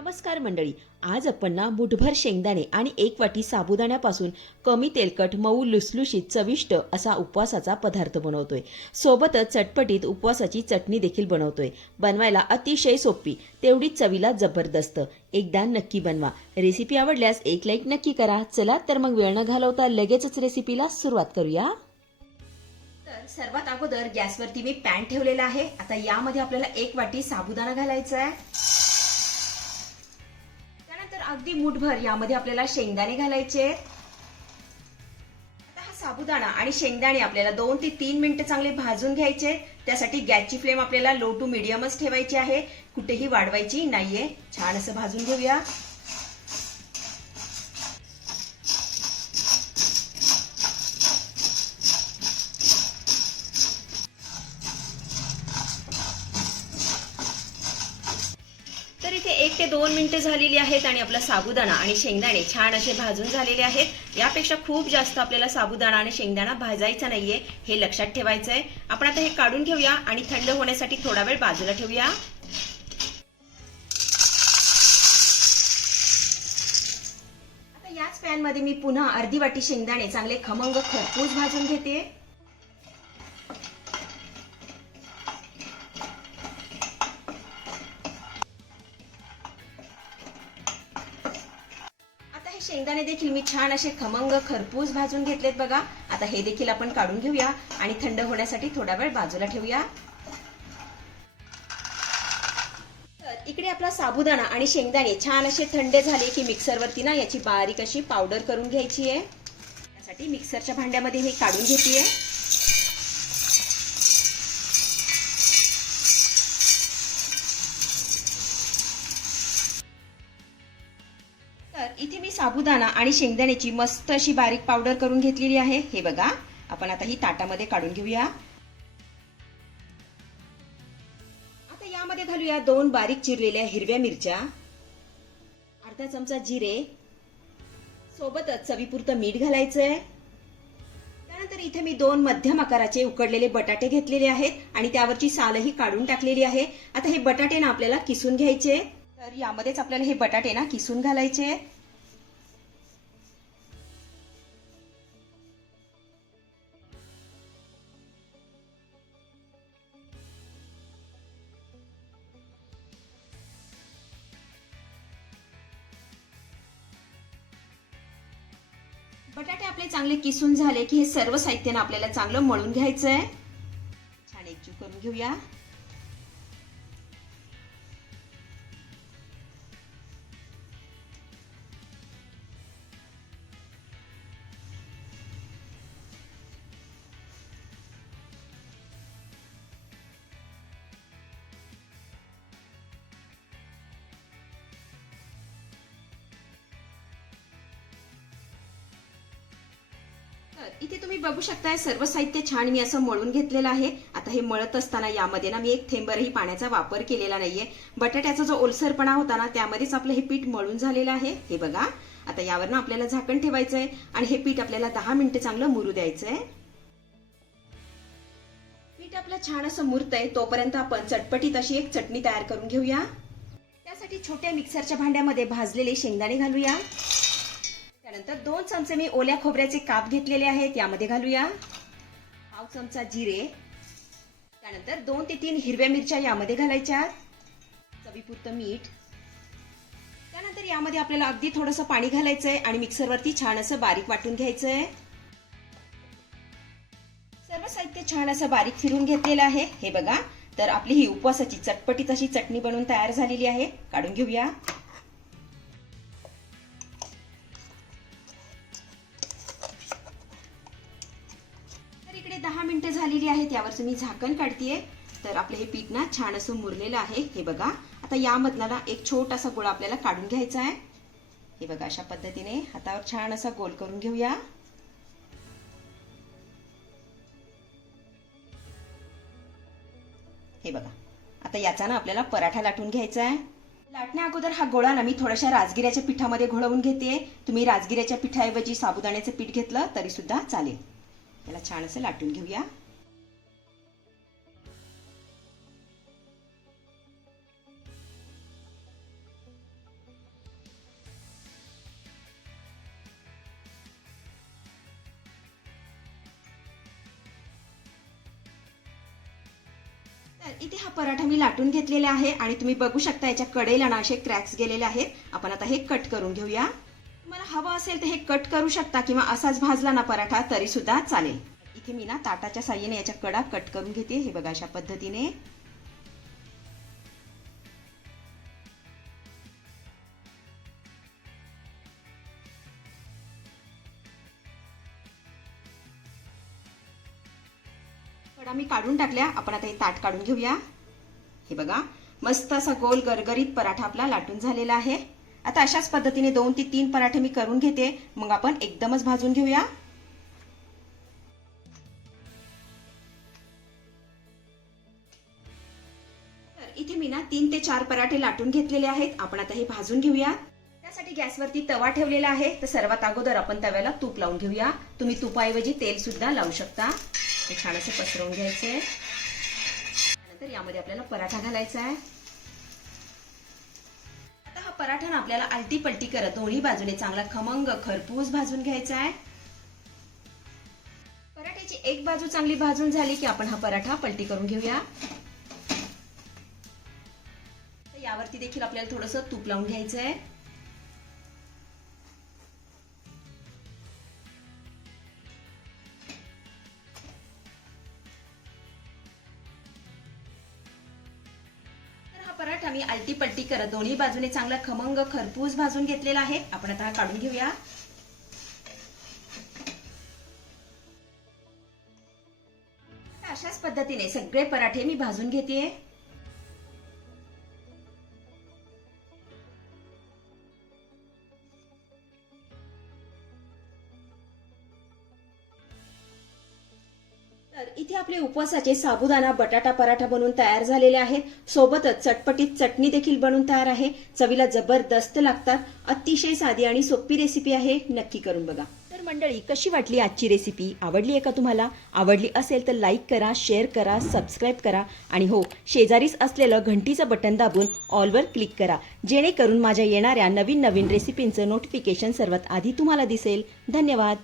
नमस्कार मंडळी. आज आपण ना मुठभर शेंगदाणे आणि एक वाटी साबुदाण्यापासून कमी तेलकट मऊ लुसलुशीत चविष्ट असा उपवासाचा पदार्थ बनवतोय. सोबतच चटपटीत उपवासाची चटणी देखील बनवतोय. बनवायला अतिशय सोपी तेवढीच चवीला जबरदस्त. एकदा नक्की बनवा. रेसिपी आवडल्यास एक लाईक नक्की करा. चला तर मग वेळ न घालवता लगेचच रेसिपीला सुरुवात करूया. तर सर्वात अगोदर गॅसवरती मी पॅन ठेवलेला आहे. आता यामध्ये आपल्याला एक वाटी साबुदाणा घालायचा आहे. अगदी मुठभर यामध्ये आपल्याला शेंगदाणे घालायचे आहेत. आता हा साबुदाणा आणि शेंगदाणे आपल्याला दोन ते तीन मिनिटं चांगले भाजून घ्यायचे त्यासाठी गॅसची फ्लेम आपल्याला लो टू मिडियमच ठेवायची आहे. कुठेही वाढवायची नाहीये. छान असं भाजून घेऊया. दोन मिनिटं झालेली आहेत आणि आपला साबुदाणा आणि शेंगदाणे छान असे भाजून झालेले आहेत. यापेक्षा खूप जास्त आपल्याला साबुदाणा आणि शेंगदाणा भाजायचा नाहीये हे लक्षात ठेवायचं आहे आपण आता हे काढून घेऊया आणि थंड होण्यासाठी थोडा वेळ बाजूला ठेवूया. आता याच पॅनमध्ये मी पुन्हा अर्धी वाटी शेंगदाणे चांगले खमंग खरपूस भाजून घेते. शेंगदाणे देखील मी छान असे खमंग खरपूस भाजून घेतलेत बघा. आता हे देखील आपण काढून घेऊया आणि थंड होण्यासाठी थोडा वेळ बाजूला ठेवूया. तर इकडे आपला साबुदाणा आणि शेंगदाणे छान असे थंड झाले की मिक्सरवरती ना याची बारीक अशी पावडर करून घ्यायची आहे. त्यासाठी मिक्सरच्या भांड्यामध्ये हे काढून घेते इथे मी साबुदाणा आणि शेंगदाण्याची मस्त अशी बारीक पावडर करून घेतलेली आहे. हे बघा आपण आता ही ताटामध्ये काढून घेऊया. आता यामध्ये घालूया दोन बारीक चिरलेल्या हिरव्या मिरच्या अर्धा चमचा जिरे सोबतच चवीपुरतं मीठ घालायचंय. त्यानंतर इथे मी दोन मध्यम आकाराचे उकडलेले बटाटे घेतलेले आहेत आणि त्यावरची सालही काढून टाकलेली आहे. आता हे बटाटे ना आपल्याला किसून घ्यायचे. तर यामध्येच आपल्याला हे बटाटे ना किसून घालायचे. बटाटे आपले चांगले किसून झाले की हे सर्व साहित्यानं आपल्याला चांगलं मळून घ्यायचं आहे छान एकजीव करून घेऊया. इथे तुम्ही बघू शकताय सर्व साहित्य छान मी असं मळून घेतलेलं आहे. आता हे मळत असताना यामध्ये ना मी एक थेंबरही पाण्याचा वापर केलेला नाहीये. बटाट्याचा जो ओलसरपणा होता ना त्यामध्येच आपलं हे पीठ मळून झालेलं आहे. हे बघा. आता यावर ना आपल्याला झाकण ठेवायचं आहे आणि हे पीठ आपल्याला दहा मिनिटं चांगलं मुरू द्यायचं आहे पीठ आपलं छान असं मुरत आहे तोपर्यंत आपण चटपटीत अशी एक चटणी तयार करून घेऊया. त्यासाठी छोट्या मिक्सरच्या भांड्यामध्ये भाजलेले शेंगदाणे घालूया. त्यानंतर दोन चमचे मी ओल्या खोबऱ्याचे काप घेतलेले आहेत यामध्ये घालूया. पाव चमचा जिरे. त्यानंतर दोन ते तीन हिरव्या मिरच्या यामध्ये घालायच्या. चवीपुरतं मीठ. त्यानंतर यामध्ये आपल्याला अगदी थोडंसं पाणी घालायचंय आणि मिक्सरवरती छान असं बारीक वाटून घ्यायचंय. सर्व साहित्य छान असं बारीक फिरून घेतलेलं आहे. हे बघा तर आपली ही उपवासाची चटपटीत अशी चटणी बनवून तयार झालेली आहे. काढून घेऊया. दहा मिनिटं झालेली आहेत यावरचं मी झाकण काढतीये. तर आपलं हे पीठ ना छान असं मुरलेलं आहे हे बघा. आता यामधला ना एक छोटासा गोळा आपल्याला काढून घ्यायचा आहे. हे बघा अशा पद्धतीने हातावर छान असा गोल करून घेऊया. हे बघा आता याचा ना आपल्याला पराठा लाटून घ्यायचा आहे. लाटण्या अगोदर हा गोळा ना मी थोड्याशा राजगिऱ्याच्या पिठामध्ये घोळवून घेते तुम्ही राजगिऱ्याच्या पिठाऐवजी साबुदाण्याचं पीठ घेतलं तरी सुद्धा चालेल. याला छान असं लाटून घेऊया. इथे हा पराठा मी लाटून घेतलेला आहे आणि तुम्ही बघू शकता याच्या कडेला ना असे क्रॅक्स गेलेले आहेत. आपण आता हे कट करून घेऊया. तुम्हाला हवं असेल तर हे कट करू शकता किंवा असाच भाजला ना पराठा तरी सुद्धा चालेल. इथे मी ना ताटाच्या साह्याने याच्या कडा कट करून घेते. हे बघा अशा पद्धतीने. कडा मी काढून टाकल्या. आपण आता हे ताट काढून घेऊया. हे बघा मस्त असा गोल गरगरीत पराठा आपला लाटून झालेला आहे. आता अशाच पद्धतीने दोन ते तीन पराठे मी करून घेते. मग आपण एकदमच भाजून घेऊया. तर इथे मी ना तीन ते चार पराठे लाटून घेतलेले आहेत. आपण आता हे भाजून घेऊया. त्यासाठी गॅसवरती तवा ठेवलेला आहे. तर सर्वात अगोदर आपण तव्याला तूप लावून घेऊया. तुम्ही तुपाऐवजी तेल सुद्धा लावू शकता. ते छान असे पसरवून घ्यायचे. नंतर यामध्ये आपल्याला पराठा घालायचा आहे. पराठा आपल्याला आलटी पलटी करत दोन्ही बाजूने चांगला खमंग खरपूस भाजून घ्यायचा आहे. पराठ्याची एक बाजू चांगली भाजून झाली की आपण हा पराठा पलटी करून घेऊया. तर यावरती देखील आपल्याला थोडस तूप लावून घ्यायचं आहे पराठा मी आलटी पलटी करत दोन्ही बाजूने चांगला खमंग खरपूस भाजून घेतलेला आहे. आपण आता हा काढून घेऊया. अशाच पद्धतीने सगळे पराठे मी भाजून घेते इथे आपले उपवासाचे साबुदाणा बटाटा पराठा बनवून तयार झालेले आहेत. सोबतच चटपटीत चटणी देखील बनवून तयार आहे. चवीला जबरदस्त लागतात. अतिशय साधी आणि सोपी रेसिपी आहे. नक्की करून बघा. तर मंडळी कशी वाटली आजची रेसिपी आवडली आहे का तुम्हाला? आवडली असेल तर लाईक करा शेअर करा सबस्क्राईब करा आणि हो शेजारीच असलेलं घंटीचं बटन दाबून ऑलवर क्लिक करा. जेणेकरून माझ्या येणाऱ्या नवीन नवीन रेसिपींचं नोटिफिकेशन सर्वात आधी तुम्हाला दिसेल. धन्यवाद.